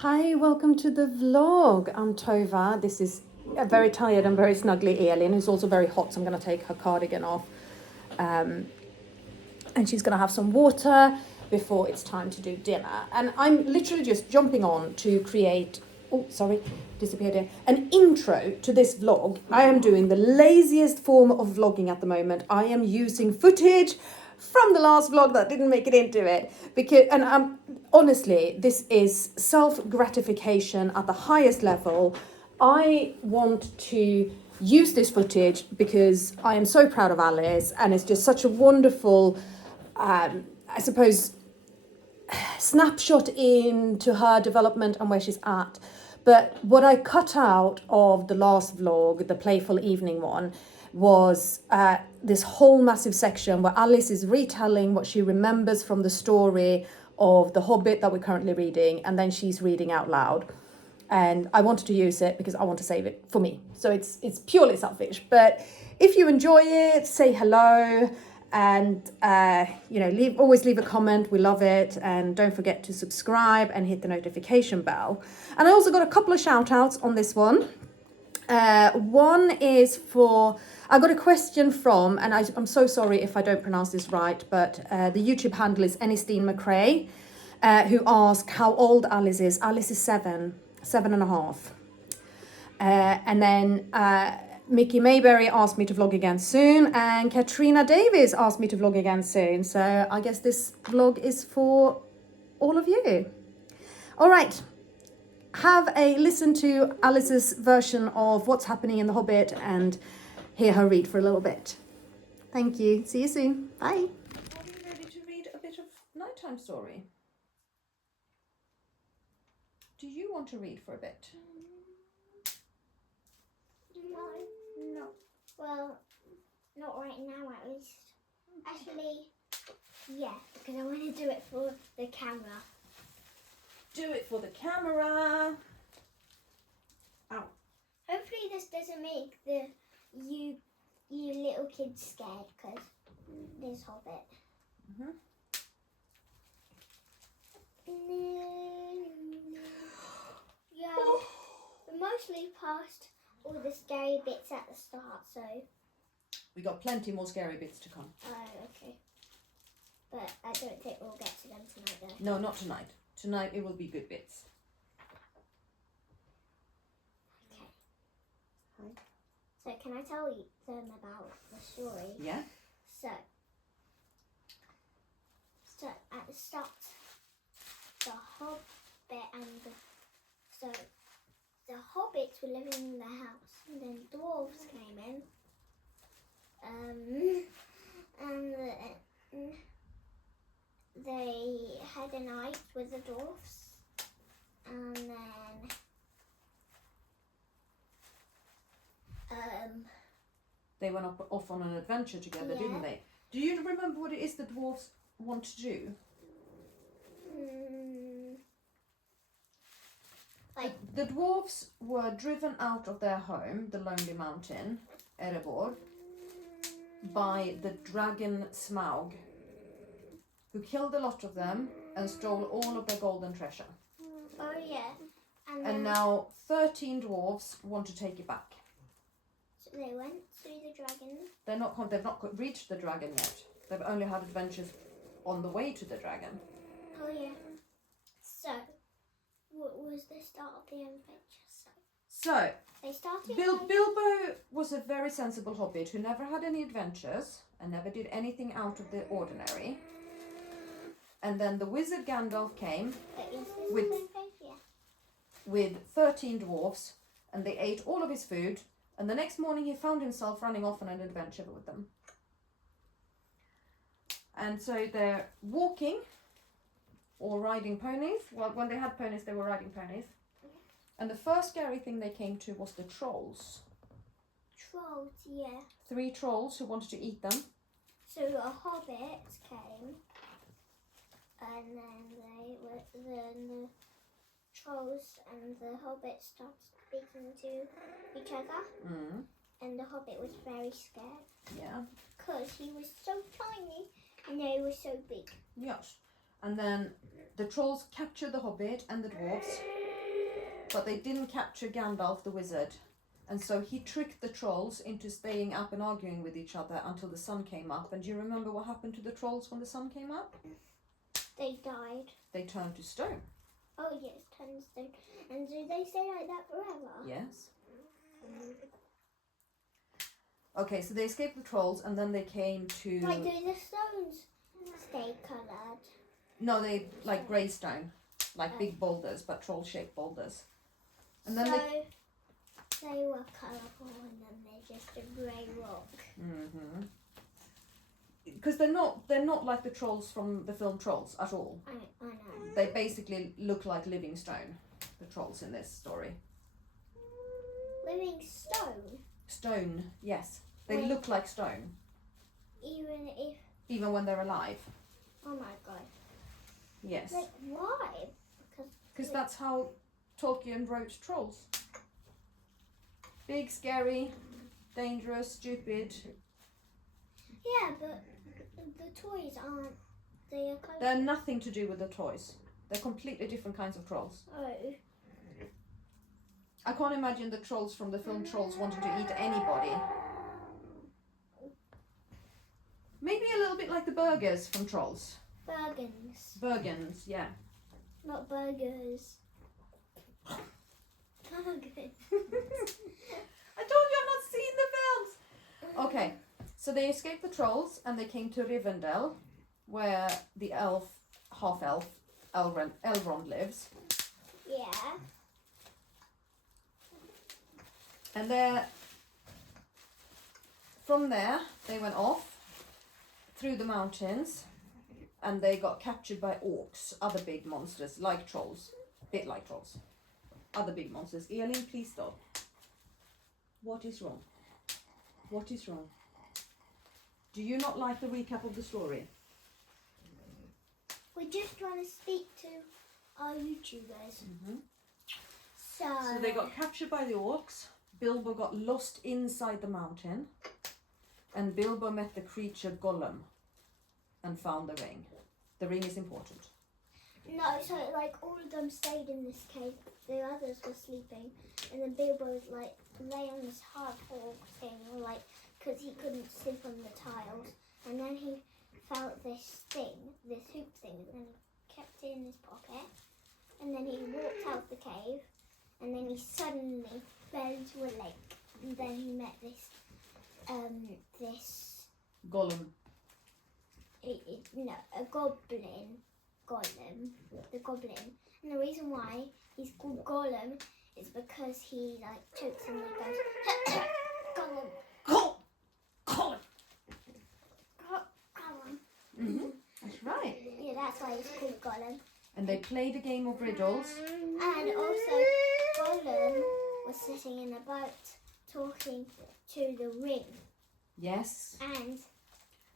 Hi, welcome to the vlog. I'm Tova. This is a very tired and very snuggly Elin, who's also very hot, so I'm going to take her cardigan off. And she's going to have some water before it's time to do dinner. And I'm literally just jumping on to create, disappeared here, an intro to this vlog. I am doing the laziest form of vlogging at the moment. I am using footage from the last vlog that didn't make it into it, because honestly, this is self-gratification at the highest level. I want to use this footage because I am so proud of Alice, and it's just such a wonderful, I suppose, snapshot into her development and where she's at. But what I cut out of the last vlog, the playful evening one, was this whole massive section where Alice is retelling what she remembers from the story of the Hobbit that we're currently reading, and then she's reading out loud. And I wanted to use it because I want to save it for me. So it's purely selfish. But if you enjoy it, say hello, and always leave a comment. We love it. And don't forget to subscribe and hit the notification bell. And I also got a couple of shout outs on this one. One is for, I got a question from, and I'm so sorry if I don't pronounce this right, but the YouTube handle is Ernestine McRae, who asked how old Alice is. Alice is 7.5. And then Mickey Mayberry asked me to vlog again soon, and Katrina Davis asked me to vlog again soon. So I guess this vlog is for all of you. All right. Have a listen to Alice's version of what's happening in The Hobbit and hear her read for a little bit. Thank you. See you soon. Bye. Are you ready to read a bit of nighttime story? Do you want to read for a bit? No. Well, not right now at least. Actually, yeah, because I want to do it for the camera. Do it for the camera. Ow. Hopefully this doesn't make you little kids scared, because this Hobbit. Yeah, we mostly passed all the scary bits at the start, so. We got plenty more scary bits to come. Oh, okay. But I don't think we'll get to them tonight, though. No, not tonight. Tonight it will be good bits. Okay. So can I tell them about the story? Yeah. So at the start, the Hobbit the Hobbits were living in the house, and then dwarves came in. And they had a night with the dwarfs, and then they went off on an adventure together, didn't they? Do you remember what it is the dwarfs want to do? The dwarfs were driven out of their home, the Lonely Mountain, Erebor, by the dragon Smaug, who killed a lot of them and stole all of their golden treasure. Oh yeah. And now 13 dwarves want to take it back. So they went to the dragon. They've not reached the dragon yet. They've only had adventures on the way to the dragon. Oh yeah. So, what was the start of the adventure? So they started. Bilbo was a very sensible hobbit who never had any adventures and never did anything out of the ordinary. And then the wizard Gandalf came with 13 dwarfs, and they ate all of his food, and the next morning he found himself running off on an adventure with them. And so they're walking or riding ponies. Well, when they had ponies, they were riding ponies. And the first scary thing they came to was the trolls. Trolls, yeah. 3 trolls who wanted to eat them. So a hobbit came, and then the trolls and the hobbit started speaking to each other. And the hobbit was very scared. Yeah. Because he was so tiny and they were so big. Yes. And then the trolls captured the hobbit and the dwarfs but they didn't capture Gandalf the wizard. And so he tricked the trolls into staying up and arguing with each other until the sun came up. And do you remember what happened to the trolls when the sun came up? They died. They turned to stone. Oh yes, tungsten. And do they stay like that forever? Yes. Okay, so they escaped the trolls and then they came to... Like, do the stones stay coloured? No, they like grey stone. Like big boulders, but troll-shaped boulders. And then so they were colourful and then they're just a grey rock. Mm-hmm. Because they're not like the trolls from the film Trolls at all. I know. They basically look like living stone, the trolls in this story. Living stone? Stone, yes. They Wait. look like stone. Even when they're alive. Oh my god. Yes. Like, why? Because that's how Tolkien wrote trolls. Big, scary, dangerous, stupid. Yeah, but the toys aren't. They are colourful. They're nothing to do with the toys. They're completely different kinds of trolls. Oh. I can't imagine the trolls from the film Trolls wanting to eat anybody. Maybe a little bit like the burgers from Trolls. Bergens. Bergens, yeah. Not burgers. Bergens. I told you I've not seen the films! Okay, so they escaped the trolls and they came to Rivendell, where the half-elf, Elrond lives. Yeah. And from there, they went off through the mountains and they got captured by orcs, other big monsters, like trolls, a bit like trolls. Other big monsters. Elin, please stop. What is wrong? What is wrong? Do you not like the recap of the story? We just want to speak to our YouTubers. Mm-hmm. So they got captured by the orcs. Bilbo got lost inside the mountain. And Bilbo met the creature Gollum and found the ring. The ring is important. No, so like all of them stayed in this cave. The others were sleeping, and then Bilbo was like lay on this hard hog thing, like because he couldn't sleep on the tiles. And then he felt this thing, this hoop thing, and then he kept it in his pocket. And then he walked out the cave, and then he suddenly fell into a lake. And then he met this Gollum. A goblin. Gollum, the goblin. And the reason why he's called Gollum is because he like chokes and he goes Gollum. Gollum. Gollum. Mm-hmm. That's right. Yeah, that's why he's called Gollum. And they played a game of riddles. And also Gollum was sitting in a boat talking to the ring. Yes. And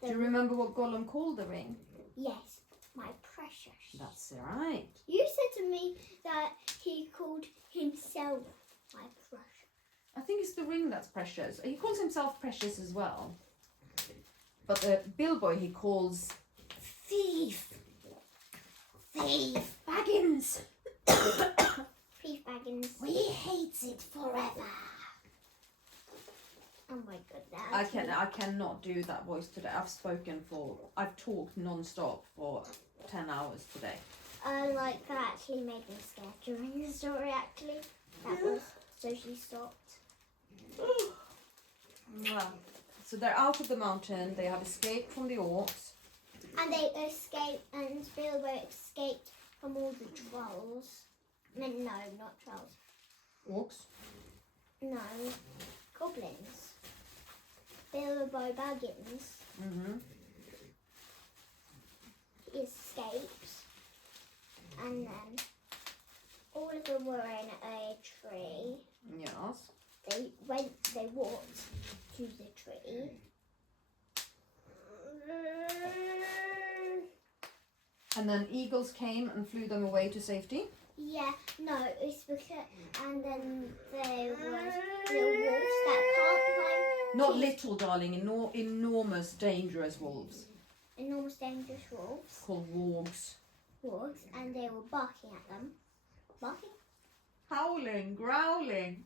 do you remember what Gollum called the ring? Yes. My precious. That's right. You said to me that he called himself my precious. I think it's the ring that's precious. He calls himself precious as well. But the Bilbo he calls thief. Thief Baggins. Thief Baggins. We hate it forever. Oh my goodness. I cannot do that voice today. I've talked non-stop for 10 hours today. Like that actually made me scared during the story actually. That was, so she stopped. So they're out of the mountain, they have escaped from the orcs. And they escaped, and Bilbo escaped from all the trolls. No, not trolls. Orcs? No, goblins. Bilbo Baggins. Mm-hmm. He escaped, and then all of them were in a tree. Yes. They walked to the tree. And then eagles came and flew them away to safety. Yeah, no, it's because, and then there was the wolves that can't climb. Not little, darling, enormous, dangerous wolves. Enormous dangerous wolves. Called wargs. Wolves, and they were barking at them. Barking? Howling, growling.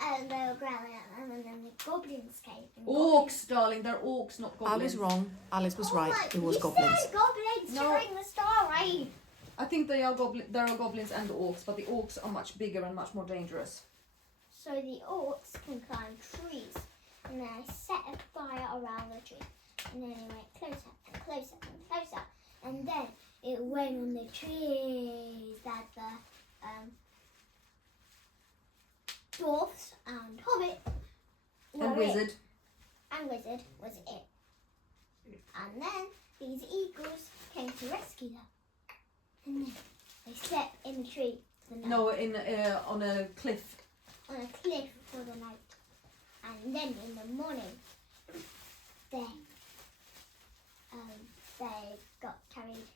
And they were growling at them, and then the goblins came. Orcs, darling, they're orcs, not goblins. I was wrong. Alice was right. It was goblins. You said goblins during the story. I think they are there are goblins and orcs, but the orcs are much bigger and much more dangerous. So the orcs can climb trees, and they set a fire around the tree. And then it went closer and closer and closer. And then it went on the trees that the dwarfs and hobbit And wizard. And wizard was it. And then these eagles came to rescue them. And then they slept in the tree for the night. No, on a cliff. On a cliff for the night. And then in the morning, they got carried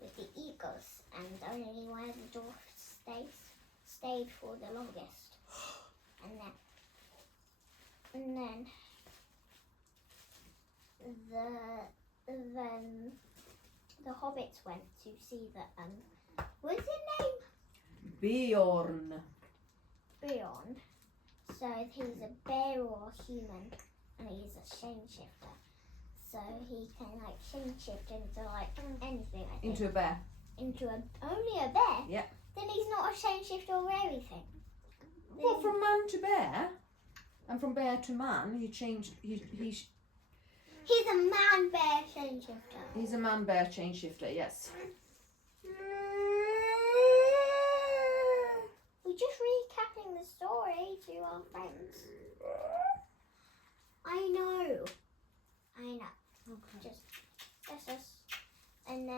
with the eagles, and only one of the dwarfs stayed for the longest. And then the hobbits went to see the what's his name? Bjorn. Bjorn. So he's a bear or a human, and he's a shapeshifter. So he can like shapeshift into like anything. I think. Into a bear. Only a bear. Yeah. Then he's not a shapeshifter or anything. Well, from man to bear, and from bear to man, he changed. He's a man bear shapeshifter. He's a man bear change shifter. Yes. We're just recapping the story to our friends. I know. Okay. Just and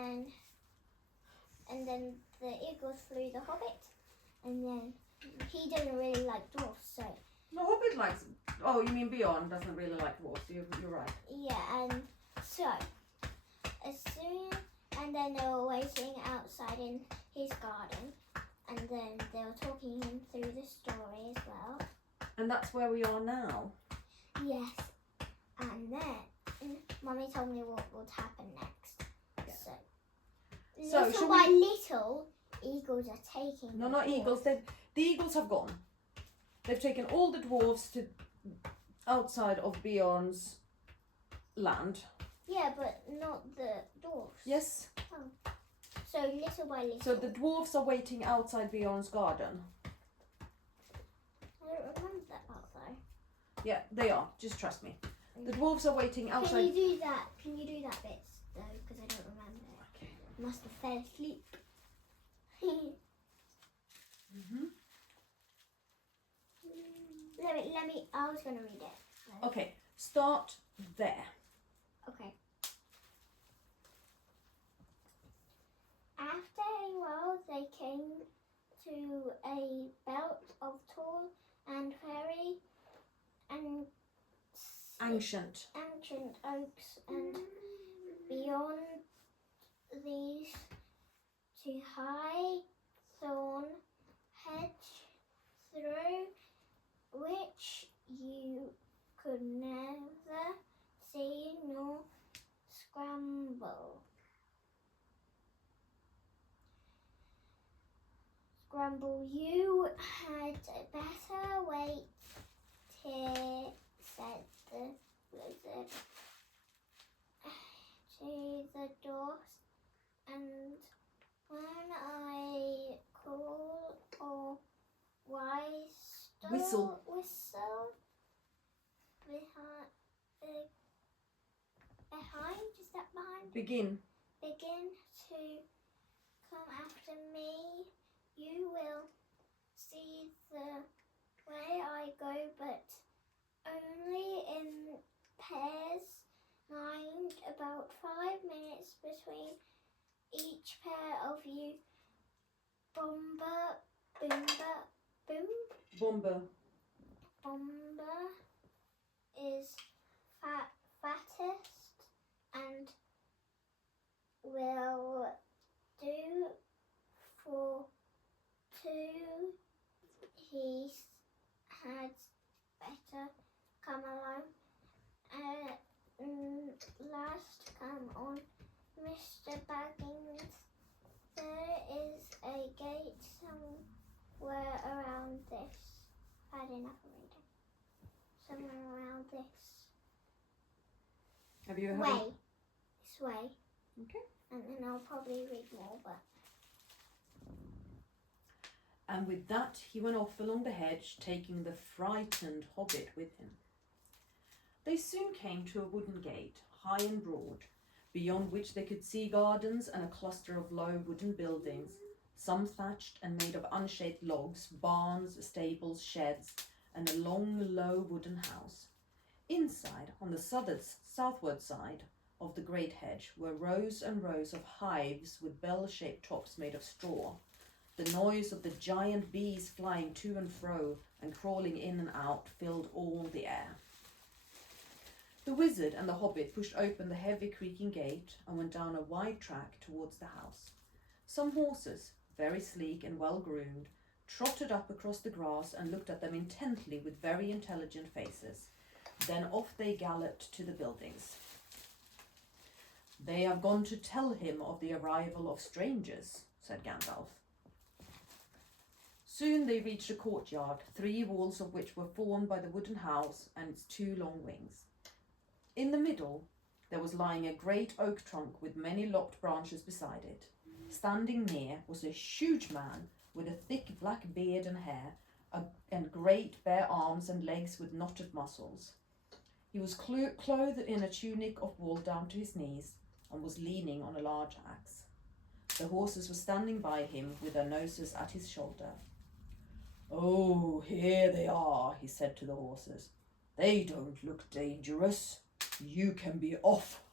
then the eagles flew the hobbit, and then he doesn't really like dwarfs, so. No, Hobbit likes. Oh, you mean Bjorn doesn't really like dwarfs. You're right. Yeah, and so and then they were waiting outside in his garden, and then they were talking him through the story as well. And that's where we are now. Yes, and then Mummy told me what would happen next. Yeah. So little by little, eagles are taking. No, not eagles. The eagles have gone. They've taken all the dwarves to outside of Bjorn's land. Yeah, but not the dwarfs. Yes. Oh. So little by little. So the dwarves are waiting outside Bjorn's garden. I don't remember that part though. Yeah, they are. Just trust me. The dwarves are waiting outside. Can you do that? Can you do that bit though? Because I don't remember. Okay. I must have fell asleep. Let me. I was gonna read it. Okay. Start there. Okay. After a while, they came to a belt of tall and very and Ancient oaks, and beyond these, to high thorn hedge, through which you could neither see nor scramble. You had better wait here, said the wizard to the dwarfs, and when I call or whistle behind, is that behind? Begin To come after me. You will see the way I go, but only in pairs. Mind, about 5 minutes between each pair of you. Bomber is fattest and will do for 2. He had better come along. come on, Mr. Baggins. There is a gate somewhere around this. I had enough of reading. Somewhere around this Have you heard? way. This way. Okay. And then I'll probably read more, but... And with that he went off along the hedge, taking the frightened Hobbit with him. They soon came to a wooden gate, high and broad, beyond which they could see gardens and a cluster of low wooden buildings, some thatched and made of unshaped logs, barns, stables, sheds, and a long, low wooden house. Inside, on the southward side of the great hedge, were rows and rows of hives with bell-shaped tops made of straw. The noise of the giant bees flying to and fro and crawling in and out filled all the air. The wizard and the hobbit pushed open the heavy creaking gate and went down a wide track towards the house. Some horses, very sleek and well groomed, trotted up across the grass and looked at them intently with very intelligent faces. Then off they galloped to the buildings. "They have gone to tell him of the arrival of strangers," said Gandalf. Soon they reached a courtyard, 3 walls of which were formed by the wooden house and its 2 long wings. In the middle there was lying a great oak trunk with many lopped branches beside it. Standing near was a huge man with a thick black beard and hair, and great bare arms and legs with knotted muscles. He was clothed in a tunic of wool down to his knees and was leaning on a large axe. The horses were standing by him with their noses at his shoulder. "Oh, here they are," he said to the horses. "They don't look dangerous. You can be off."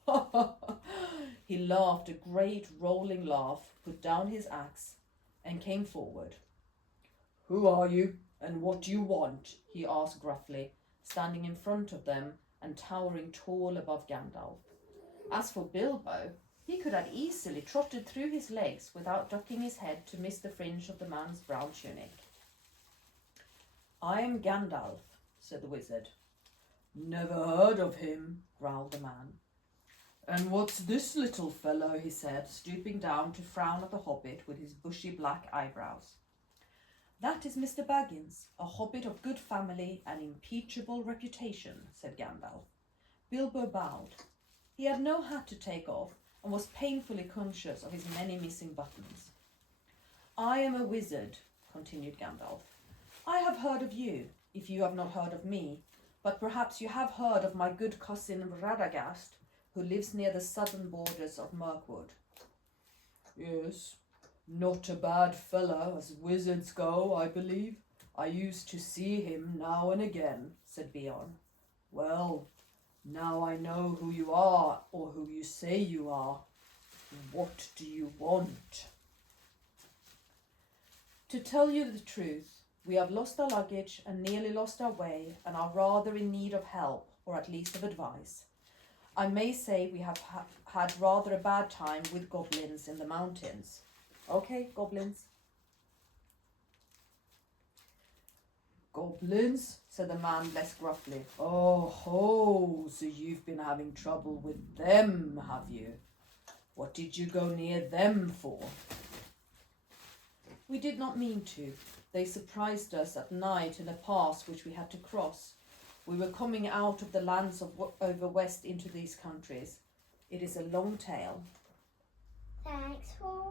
He laughed a great rolling laugh, put down his axe, and came forward. "Who are you, and what do you want?" he asked gruffly, standing in front of them and towering tall above Gandalf. As for Bilbo, he could have easily trotted through his legs without ducking his head to miss the fringe of the man's brown tunic. "I am Gandalf," said the wizard. "Never heard of him," growled the man. "And what's this little fellow?" he said, stooping down to frown at the hobbit with his bushy black eyebrows. "That is Mr. Baggins, a hobbit of good family and impeachable reputation," said Gandalf. Bilbo bowed. He had no hat to take off and was painfully conscious of his many missing buttons. "I am a wizard," continued Gandalf. "I have heard of you, if you have not heard of me, but perhaps you have heard of my good cousin Radagast, who lives near the southern borders of Mirkwood." "Yes, not a bad fellow as wizards go, I believe. I used to see him now and again," said Beorn. "Well, now I know who you are, or who you say you are. What do you want?" "To tell you the truth, we have lost our luggage and nearly lost our way and are rather in need of help, or at least of advice. I may say we have had rather a bad time with goblins in the mountains." "Okay, goblins." "Goblins?" said the man less gruffly. "Oh ho, so you've been having trouble with them, have you? What did you go near them for?" "We did not mean to. They surprised us at night in a pass which we had to cross. We were coming out of the lands of over west into these countries. It is a long tale." Thanks for